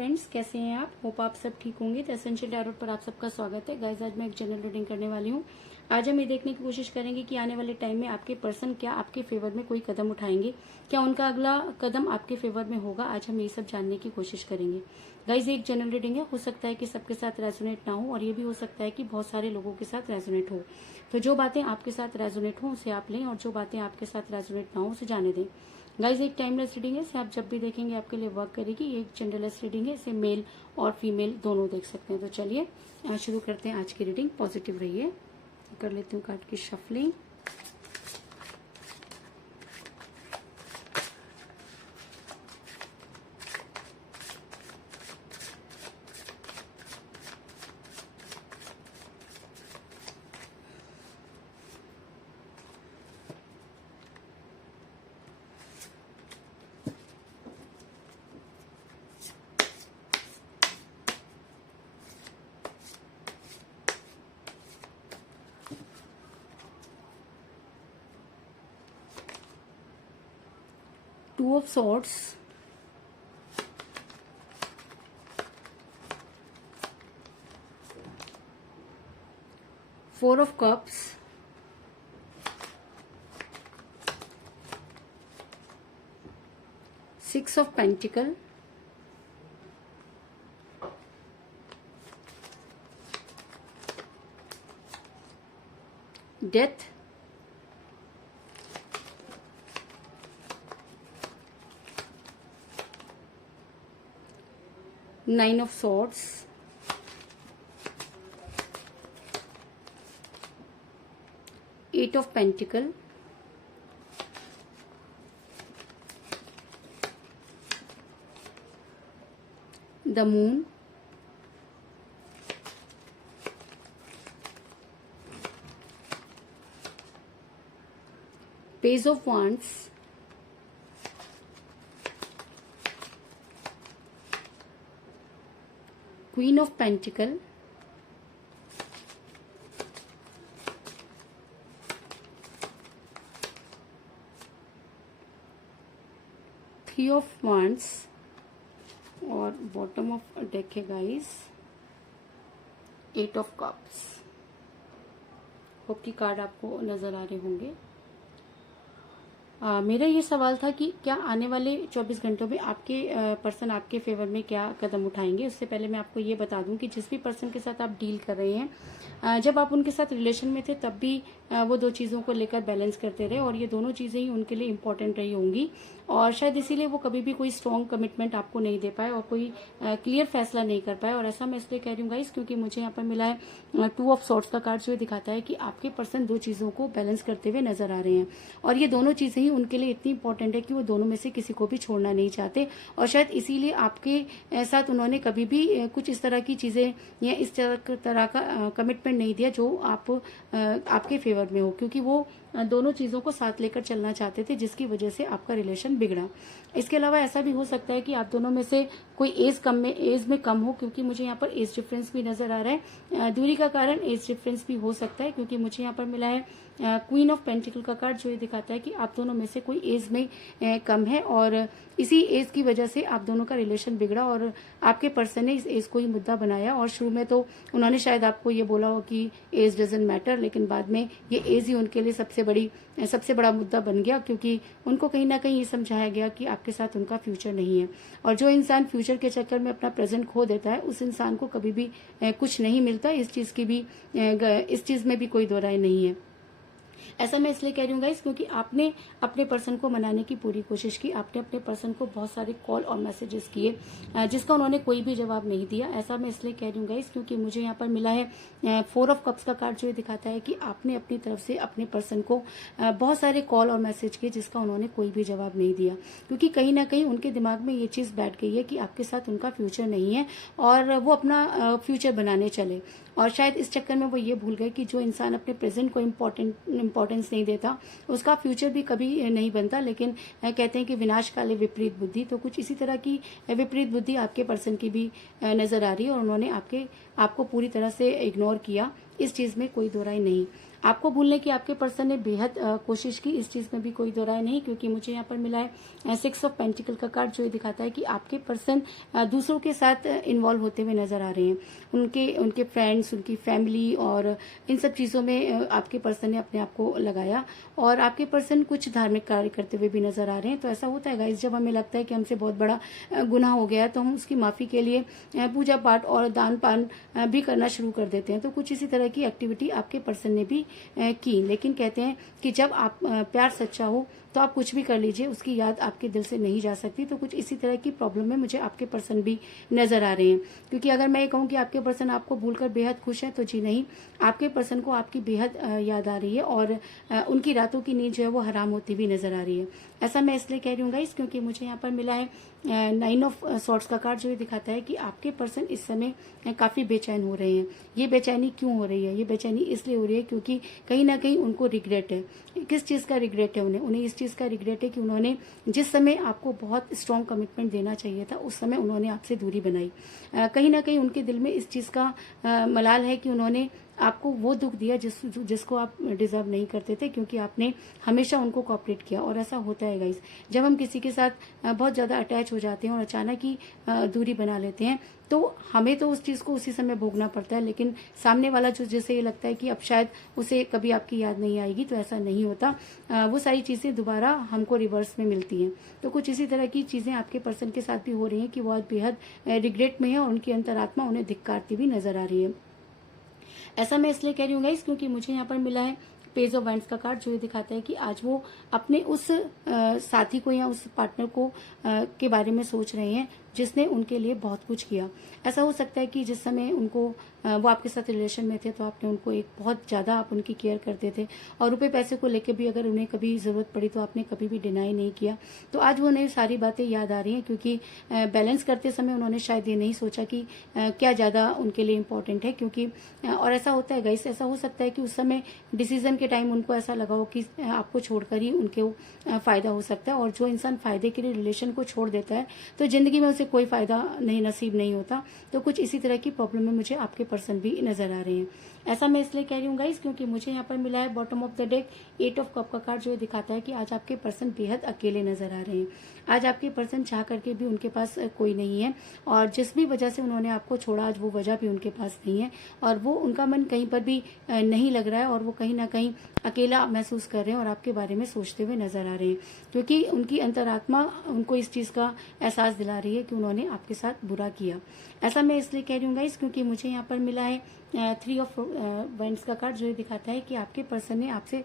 Friends, कैसे हैं आप? होप आप सब ठीक होंगे। तो एसेंशियल टैरोट पर आप सबका स्वागत है। गाइस, आज मैं एक जनरल रीडिंग करने वाली हूँ। आज हम ये देखने की कोशिश करेंगे कि आने वाले टाइम में आपके पर्सन क्या आपके फेवर में कोई कदम उठाएंगे, क्या उनका अगला कदम आपके फेवर में होगा। आज हम ये सब जानने की कोशिश करेंगे। गाइस, एक जनरल रीडिंग है, हो सकता है कि सबके साथ रेजोनेट ना हो और ये भी हो सकता है कि बहुत सारे लोगों के साथ रेजोनेट हो। तो जो बातें आपके साथ रेजोनेट हो उसे आप लें और जो बातें आपके साथ रेजोनेट ना हो उसे जाने दें। गाइज, एक टाइमलेस रीडिंग है, इसे आप जब भी देखेंगे आपके लिए वर्क करेगी। एक जेंडरलेस रीडिंग है, इसे मेल और फीमेल दोनों देख सकते हैं। तो चलिए शुरू करते हैं आज की रीडिंग। पॉजिटिव रहिए। कर लेती हूँ कार्ड की shuffling. Two of Swords, Four of Cups, Six of Pentacles, Death, Nine of Swords, Eight of Pentacles, the Moon, Page of Wands, Queen of Pentacles, Three of Wands और bottom of deck है guys, eight of cups. Hope की card आपको नजर आ रहे होंगे। मेरा ये सवाल था कि क्या आने वाले 24 घंटों में आपके पर्सन आपके फेवर में क्या कदम उठाएंगे। उससे पहले मैं आपको ये बता दूं कि जिस भी पर्सन के साथ आप डील कर रहे हैं, जब आप उनके साथ रिलेशन में थे तब भी वो दो चीज़ों को लेकर बैलेंस करते रहे और ये दोनों चीज़ें ही उनके लिए इम्पोर्टेंट रही होंगी और शायद इसीलिए वो कभी भी कोई स्ट्रॉन्ग कमिटमेंट आपको नहीं दे पाए और कोई क्लियर फैसला नहीं कर पाए। और ऐसा मैं इसलिए कह रही हूँ गाइस क्योंकि मुझे यहाँ पर मिला है टू ऑफ सॉर्ट्स का कार्ड, जो दिखाता है कि आपके पर्सन दो चीज़ों को बैलेंस करते हुए नजर आ रहे हैं और ये दोनों चीज़ें ही उनके लिए इतनी इंपॉर्टेंट है कि वो दोनों में से किसी को भी छोड़ना नहीं चाहते और शायद इसीलिए आपके साथ उन्होंने कभी भी कुछ इस तरह की चीज़ें या इस तरह का कमिटमेंट नहीं दिया जो आपके फेवर में हो, क्योंकि वो दोनों चीज़ों को साथ लेकर चलना चाहते थे जिसकी वजह से आपका रिलेशन बिगड़ा। इसके अलावा ऐसा भी हो सकता है कि आप दोनों में से कोई एज में कम हो, क्योंकि मुझे यहाँ पर एज डिफरेंस भी नजर आ रहा है। दूरी का कारण एज डिफरेंस भी हो सकता है, क्योंकि मुझे यहाँ पर मिला है क्वीन ऑफ पेंटिकल का कार्ड, जो ये दिखाता है कि आप दोनों में से कोई एज में कम है और इसी एज की वजह से आप दोनों का रिलेशन बिगड़ा और आपके पर्सन ने इस एज को ही मुद्दा बनाया। और शुरू में तो उन्होंने शायद आपको ये बोला हो कि एज डजंट मैटर, लेकिन बाद में ये एज ही उनके लिए सबसे बड़ा मुद्दा बन गया, क्योंकि उनको कहीं ना कहीं ये समझाया गया कि आपके साथ उनका फ्यूचर नहीं है। और जो इंसान फ्यूचर के चक्कर में अपना प्रेजेंट खो देता है उस इंसान को कभी भी कुछ नहीं मिलता। इस चीज में भी कोई दो राय नहीं है। ऐसा मैं इसलिए कह रही हूँ गाइस क्योंकि आपने अपने पर्सन को मनाने की पूरी कोशिश की, आपने अपने पर्सन को बहुत सारे कॉल और मैसेजेस किए जिसका उन्होंने कोई भी जवाब नहीं दिया। ऐसा मैं इसलिए कह रही हूँ गाइस क्योंकि मुझे यहाँ पर मिला है फोर ऑफ कप्स का कार्ड, जो ये दिखाता है कि आपने अपनी तरफ से अपने पर्सन को बहुत सारे कॉल और मैसेज किए जिसका उन्होंने कोई भी जवाब नहीं दिया, क्योंकि कहीं ना कहीं उनके दिमाग में ये चीज बैठ गई है कि आपके साथ उनका फ्यूचर नहीं है और वो अपना फ्यूचर बनाने चले। और शायद इस चक्कर में वो ये भूल गए कि जो इंसान अपने प्रेजेंट को इम्पोर्टेंस नहीं देता उसका फ्यूचर भी कभी नहीं बनता। लेकिन कहते हैं कि विनाश काले विपरीत बुद्धि, तो कुछ इसी तरह की विपरीत बुद्धि आपके पर्सन की भी नजर आ रही है और उन्होंने आपको पूरी तरह से इग्नोर किया। इस चीज में कोई दो राय नहीं। आपको भूलने की आपके पर्सन ने बेहद कोशिश की, इस चीज में भी कोई दो राय नहीं, क्योंकि मुझे यहाँ पर मिला है 6 ऑफ पेंटिकल का कार्ड, जो ये दिखाता है कि आपके पर्सन दूसरों के साथ इन्वॉल्व होते हुए नजर आ रहे हैं। उनके फ्रेंड्स, उनकी फैमिली और इन सब चीजों में आपके पर्सन ने अपने आप को लगाया, और आपके पर्सन कुछ धार्मिक कार्य करते हुए भी नजर आ रहे हैं। तो ऐसा होता है गाइस, जब हमें लगता है कि हमसे बहुत बड़ा गुनाह हो गया है, तो हम उसकी माफी के लिए पूजा पाठ और दान पान भी करना शुरू कर देते हैं। तो कुछ इसी तरह की एक्टिविटी आपके पर्सन ने भी की। लेकिन कहते हैं कि जब आप प्यार सच्चा हो तो आप कुछ भी कर लीजिए, उसकी याद आपके दिल से नहीं जा सकती। तो कुछ इसी तरह की प्रॉब्लम में मुझे आपके पर्सन भी नजर आ रहे हैं। क्योंकि अगर मैं ये कहूँ कि आपके पर्सन आपको भूलकर बेहद खुश है, तो जी नहीं, आपके पर्सन को आपकी बेहद याद आ रही है, और उनकी रातों की नींद जो है वो हराम होती हुई नजर आ रही है। ऐसा मैं इसलिए कह रही हूँ गाइस, क्योंकि मुझे यहाँ पर मिला है 9 ऑफ सॉर्ट्स का कार्ड, जो ये दिखाता है कि आपके पर्सन इस समय काफी बेचैन हो रहे हैं। ये बेचैनी क्यों हो रही है? ये बेचैनी इसलिए हो रही है क्योंकि कहीं ना कहीं उनको रिग्रेट है। किस चीज का रिग्रेट है उन्हें इस चीज का रिग्रेट है कि उन्होंने जिस समय आपको बहुत स्ट्रांग कमिटमेंट देना चाहिए था, उस समय उन्होंने आपसे दूरी बनाई। कहीं ना कहीं उनके दिल में इस चीज का मलाल है कि उन्होंने आपको वो दुख दिया जिसको आप डिजर्व नहीं करते थे, क्योंकि आपने हमेशा उनको कोऑपरेट किया। और ऐसा होता है गाइस, जब हम किसी के साथ बहुत ज्यादा अटैच हो जाते हैं और अचानक ही दूरी बना लेते हैं, तो हमें तो उस चीज को उसी समय भोगना पड़ता है, लेकिन सामने वाला जो जैसे ये लगता है कि अब शायद उसे कभी आपकी याद नहीं आएगी, तो ऐसा नहीं होता। वो सारी चीजें दोबारा हमको रिवर्स में मिलती हैं। तो कुछ इसी तरह की चीजें आपके पर्सन के साथ भी हो रही हैं कि वो आज बेहद रिग्रेट में है, और उनकी अंतरात्मा उन्हें धिक्कारती हुई नजर आ रही है। ऐसा मैं इसलिए कह रही हूँ गाइस, क्योंकि मुझे यहाँ पर मिला है पेज ऑफ वाइंड्स का कार्ड, जो ये दिखाता है कि आज वो अपने उस साथी को या उस पार्टनर को के बारे में सोच रहे हैं जिसने उनके लिए बहुत कुछ किया। ऐसा हो सकता है कि जिस समय उनको वो आपके साथ रिलेशन में थे, तो आपने उनको एक बहुत ज्यादा आप उनकी केयर करते थे, और रुपए पैसे को लेकर भी अगर उन्हें कभी जरूरत पड़ी तो आपने कभी भी डिनाई नहीं किया। तो आज वो उन्हें सारी बातें याद आ रही हैं, क्योंकि बैलेंस करते समय उन्होंने शायद ये नहीं सोचा कि क्या ज्यादा उनके लिए इम्पोर्टेंट है। क्योंकि और ऐसा होता है गाइस, ऐसा हो सकता है कि उस समय डिसीजन के टाइम उनको ऐसा लगा हो कि आपको छोड़कर ही उनके फायदा हो सकता है, और जो इंसान फायदे के लिए रिलेशन को छोड़ देता है, तो जिंदगी में उसे कोई फायदा नहीं नसीब नहीं होता। तो कुछ इसी तरह की प्रॉब्लम में मुझे आपके पर्सन भी नजर आ रहे हैं। ऐसा मैं इसलिए कह रही हूँ गाइस, क्योंकि मुझे यहाँ पर मिला है bottom of the deck 8 of cup का कार्ड, जो दिखाता है कि आज आपके पर्सन बेहद अकेले नजर आ रहे हैं। आज आपके पर्सन चाह करके भी उनके पास कोई नहीं है, और जिस भी वजह से उन्होंने आपको छोड़ा, आज वो वजह भी उनके पास नहीं है, और वो उनका मन कहीं पर भी नहीं लग रहा है, और वो कहीं ना कहीं अकेला महसूस कर रहे हैं और आपके बारे में सोचते हुए नजर आ रहे हैं। क्योंकि उनकी अंतरात्मा उनको इस चीज का एहसास दिला रही है कि उन्होंने आपके साथ बुरा किया। ऐसा मैं इसलिए कह रही हूँ गाइस, क्योंकि मुझे यहाँ पर मिला है 3 ऑफ वाइंड्स का कार्ड, जो ये दिखाता है कि आपके पर्सन ने आपसे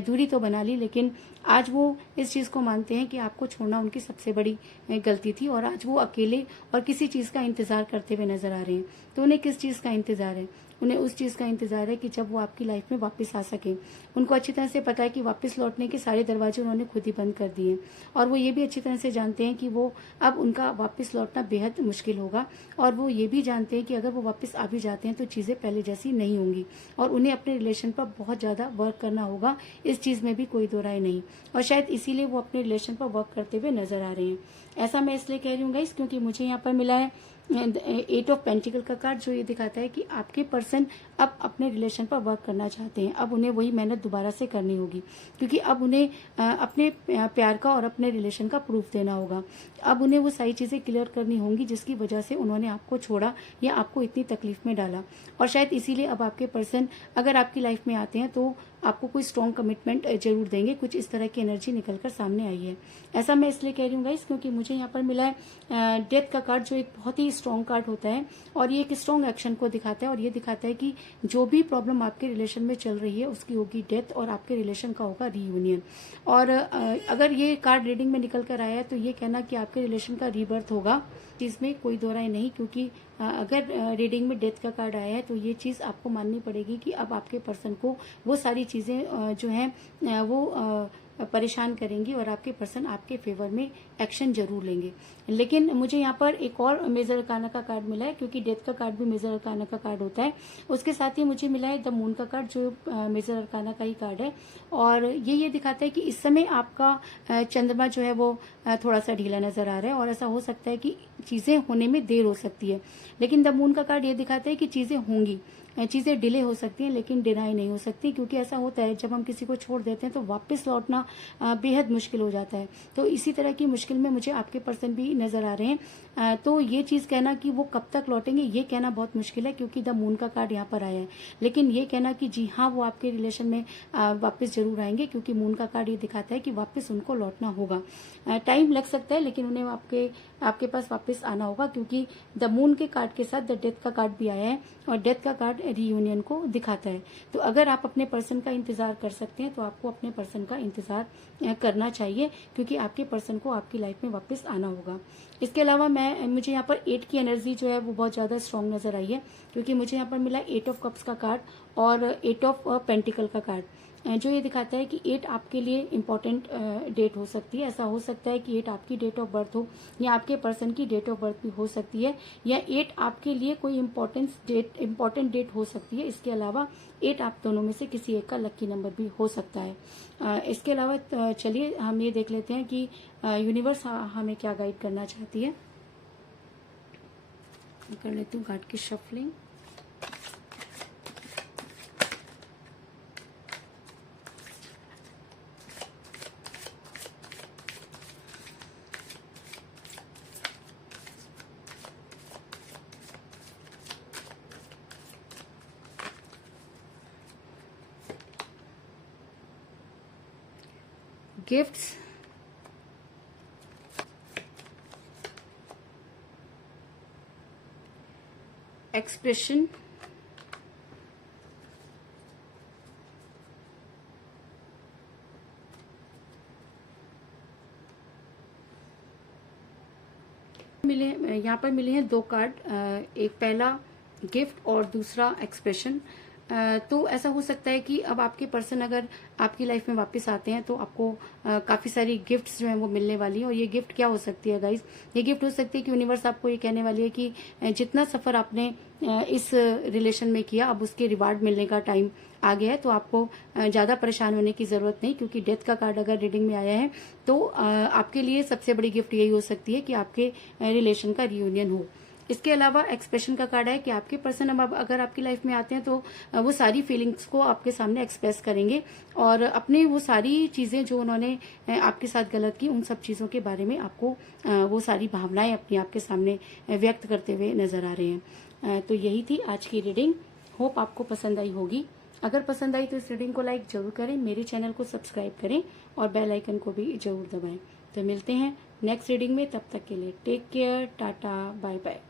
दूरी तो बना ली, लेकिन आज वो इस चीज को मानते हैं कि आपको छोड़ना उनकी सबसे बड़ी गलती थी, और आज वो अकेले और किसी चीज का इंतजार करते हुए नजर आ रहे हैं। तो उन्हें किस चीज का इंतजार है? उन्हें उस चीज का इंतजार है कि जब वो आपकी लाइफ में वापस आ सके। उनको अच्छी तरह से पता है कि वापस लौटने के सारे दरवाजे उन्होंने खुद ही बंद कर दिए, और वो ये भी अच्छी तरह से जानते हैं कि वो अब उनका वापस लौटना बेहद मुश्किल होगा, और वो ये भी जानते हैं कि अगर वो वापस आ भी जाते हैं तो चीजें पहले जैसी नहीं होंगी, और उन्हें अपने रिलेशन पर बहुत ज्यादा वर्क करना होगा। इस चीज में भी कोई दो राय नहीं, और शायद इसीलिए वो अपने रिलेशन पर वर्क करते हुए नजर आ रहे हैं। ऐसा मैं इसलिए कह रही हूँ गाइस, क्योंकि मुझे यहाँ पर मिला है 8 ऑफ पेंटिकल का कार्ड, जो ये दिखाता है कि आपके पर्सन अब अपने रिलेशन पर वर्क करना चाहते हैं। अब उन्हें वही मेहनत दोबारा से करनी होगी, क्योंकि अब उन्हें अपने प्यार का और अपने रिलेशन का प्रूफ देना होगा। अब उन्हें वो सारी चीजें क्लियर करनी होंगी जिसकी वजह से उन्होंने आपको छोड़ा या आपको इतनी तकलीफ में डाला, और शायद इसीलिए अब आपके पर्सन अगर आपकी लाइफ में आते हैं तो आपको कोई स्ट्रॉन्ग कमिटमेंट जरूर देंगे। कुछ इस तरह की एनर्जी निकलकर सामने आई है। ऐसा मैं इसलिए कह रही हूँ गाइस, क्योंकि मुझे यहाँ पर मिला है डेथ का कार्ड, जो एक बहुत ही स्ट्रॉन्ग कार्ड होता है, और ये एक स्ट्रॉन्ग एक्शन को दिखाता है, और ये दिखाता है कि जो भी प्रॉब्लम आपके रिलेशन में चल रही है उसकी होगी डेथ, और आपके रिलेशन का होगा रीयूनियन। और अगर ये कार्ड रीडिंग में निकल कर आया है तो ये कहना कि आपके रिलेशन का रीबर्थ होगा, चीज में कोई दो राय नहीं। क्योंकि अगर रीडिंग में डेथ का कार्ड आया है तो ये चीज आपको माननी पड़ेगी कि अब आपके पर्सन को वो सारी चीजें जो हैं वो परेशान करेंगी, और आपके पर्सन आपके फेवर में एक्शन जरूर लेंगे। लेकिन मुझे यहाँ पर एक और मेजर अरकाना का कार्ड मिला है, क्योंकि डेथ का कार्ड भी मेजर अरकाना का कार्ड होता है। उसके साथ ही मुझे मिला है द मून का कार्ड, जो मेजर अरकाना का ही कार्ड है, और ये दिखाता है कि इस समय आपका चंद्रमा जो है वो थोड़ा सा ढीला नजर आ रहा है, और ऐसा हो सकता है कि चीजें होने में देर हो सकती है। लेकिन द मून का कार्ड ये दिखाता है कि चीजें होंगी, चीजें डिले हो सकती हैं लेकिन डिनाई नहीं हो सकती, क्योंकि ऐसा होता है जब हम किसी को छोड़ देते हैं तो वापस लौटना बेहद मुश्किल हो जाता है। तो इसी तरह की मुश्किल में मुझे आपके पर्सन भी नजर आ रहे हैं। तो ये चीज कहना कि वो कब तक लौटेंगे ये कहना बहुत मुश्किल है, क्योंकि द मून का कार्ड यहाँ पर आया है। लेकिन ये कहना कि जी हाँ वो आपके रिलेशन में वापस जरूर आएंगे, क्योंकि मून का कार्ड ये दिखाता है कि वापस उनको लौटना होगा। टाइम लग सकता है लेकिन उन्हें आपके पास वापस आना होगा, क्योंकि द मून के कार्ड के साथ द डेथ का कार्ड भी आया है और डेथ का कार्ड रियूनियन को दिखाता है। तो अगर आप अपने पर्सन का इंतजार कर सकते हैं तो आपको अपने पर्सन का इंतजार करना चाहिए, क्योंकि आपके पर्सन को आपकी लाइफ में वापस आना होगा। इसके अलावा मुझे यहाँ पर 8 की एनर्जी जो है वो बहुत ज्यादा स्ट्रांग नजर आई है, क्योंकि मुझे यहाँ पर मिला 8 ऑफ कप्स का कार्ड और 8 ऑफ पेंटिकल का कार्ड, जो ये दिखाता है कि 8 आपके लिए इम्पोर्टेंट डेट हो सकती है। ऐसा हो सकता है कि 8 आपकी डेट ऑफ बर्थ हो या आपके पर्सन की डेट ऑफ बर्थ भी हो सकती है, या 8 आपके लिए कोई इम्पोर्टेंट डेट हो सकती है। इसके अलावा 8 आप दोनों में से किसी एक का लकी नंबर भी हो सकता है। इसके अलावा चलिए हम ये देख लेते हैं कि यूनिवर्स हमें क्या गाइड करना चाहती है। कर लेती हूँ कार्ड की शफलिंग। गिफ्ट्स, एक्सप्रेशन, यहाँ पर मिले हैं 2 कार्ड, एक पहला गिफ्ट और दूसरा एक्सप्रेशन। तो ऐसा हो सकता है कि अब आपके पर्सन अगर आपकी लाइफ में वापस आते हैं तो आपको काफी सारी गिफ्ट्स जो हैं वो मिलने वाली है। और ये गिफ्ट क्या हो सकती है गाइस, ये गिफ्ट हो सकती है कि यूनिवर्स आपको ये कहने वाली है कि जितना सफर आपने इस रिलेशन में किया अब उसके रिवार्ड मिलने का टाइम आ गया है। तो आपको ज्यादा परेशान होने की जरूरत नहीं, क्योंकि डेथ का कार्ड अगर रीडिंग में आया है तो आपके लिए सबसे बड़ी गिफ्ट यही हो सकती है कि आपके रिलेशन का रियूनियन हो। इसके अलावा एक्सप्रेशन का कार्ड है कि आपके पर्सन अब अगर आपकी लाइफ में आते हैं तो वो सारी फीलिंग्स को आपके सामने एक्सप्रेस करेंगे और अपने वो सारी चीजें जो उन्होंने आपके साथ गलत की उन सब चीजों के बारे में आपको वो सारी भावनाएं अपनी आपके सामने व्यक्त करते हुए नजर आ रहे हैं। तो यही थी आज की रीडिंग, होप आपको पसंद आई होगी। अगर पसंद आई तो इस रीडिंग को लाइक जरूर करें, मेरे चैनल को सब्सक्राइब करें और बेल आइकन को भी जरूर दबाएं। तो मिलते हैं नेक्स्ट रीडिंग में, तब तक के लिए take care, tata, bye bye.